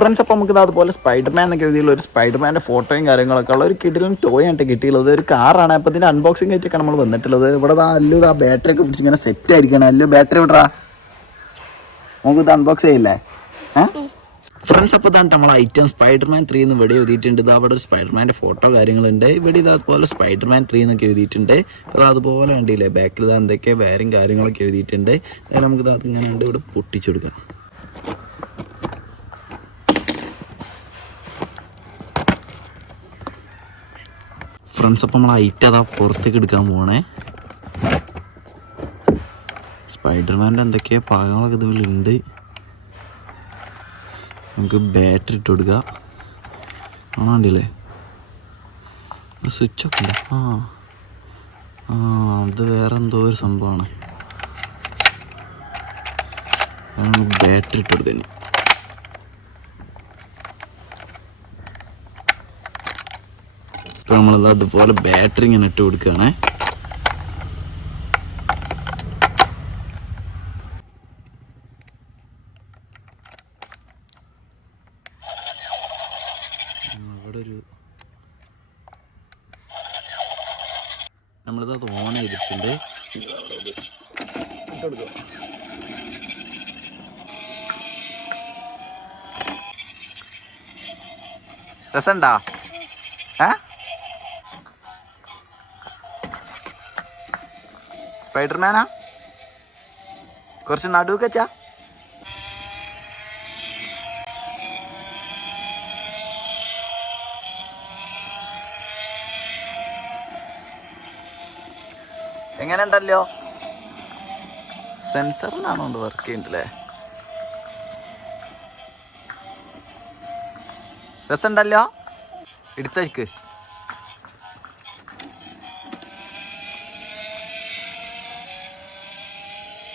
Friends അപ്പം നമുക്ക് ഇത് അതുപോലെ സ്പൈഡർമാൻ എന്നൊക്കെ എഴുതിയുള്ള ഒരു സ്പൈഡർമാന്റെ ഫോട്ടോയും കാര്യങ്ങളൊക്കെ ഉള്ള ഒരു കിടിലും ടോയ് ആയിട്ട് കിട്ടിയുള്ളത് ഒരു കാറാണ് അപ്പോൾ ഇതിന്റെ അൺബോക്സിംഗ് ആയിട്ടൊക്കെ നമ്മൾ വന്നിട്ടുള്ളത്. ഇവിടെ ആ അല്ലു ആ ബാറ്ററി ഒക്കെ പിടിച്ച് ഇങ്ങനെ സെറ്റ് ആയിരിക്കണം. അല്ലു ബാറ്ററി വിടറാ നമുക്ക് ഇത് അൺബോക്സ് ചെയ്യില്ലേ? ഫ്രണ്ട്സ് അപ്പോൾ തന്നെ നമ്മൾ ഐറ്റം സ്പൈഡർമാൻ ത്രീ എന്ന് ഇവിടെ എഴുതിയിട്ടുണ്ട്. ഇത് അവിടെ ഒരു സ്പൈഡർമാന്റെ ഫോട്ടോ കാര്യങ്ങളുണ്ട്. ഇവിടെ ഇത് അതുപോലെ സ്പൈഡർമാൻ ത്രീ എന്നൊക്കെ എഴുതിയിട്ടുണ്ട്. അത് അതുപോലെ ഉണ്ടല്ലേ ബാക്കിൽ ഇത് എന്തൊക്കെ വേറെയും കാര്യങ്ങളൊക്കെ എഴുതിയിട്ടുണ്ട്. അതായത് അത് ഇങ്ങനെ ഉണ്ട് ഇവിടെ പൊട്ടിച്ചു ഫ്രണ്ട്സ് അപ്പം നമ്മൾ ഐറ്റം അതാ പുറത്തേക്ക് എടുക്കാൻ പോണേ സ്പൈഡർമാന്റെ എന്തൊക്കെയാ ഭാഗങ്ങളൊക്കെ ഇതിലുണ്ട് നമുക്ക് ബാറ്ററി ഇട്ട് കൊടുക്കുക ആണ്ടില്ലേ സ്വിച്ച് ഒക്കെ ഉണ്ട്. ആ. ആ അത് വേറെ എന്തോ ഒരു സംഭവമാണ്. ബാറ്ററി ഇട്ട് കൊടുക്കുന്നു ഇപ്പം നമ്മളിത് അതുപോലെ ബാറ്ററി ഇങ്ങനെ ഇട്ട് കൊടുക്കുകയാണ്. അവിടെ ഓൺ ചെയ്തിട്ടുണ്ട്. രസണ്ടാ ഏ? സ്പൈഡർമാനാ? കുറച്ച് നടുവൊക്കെ എങ്ങനെ ഉണ്ടല്ലോ സെൻസറിനാണോ വർക്ക് ചെയ്യുന്നുണ്ടല്ലേ രസമുണ്ടല്ലോ? എടുത്തേക്ക്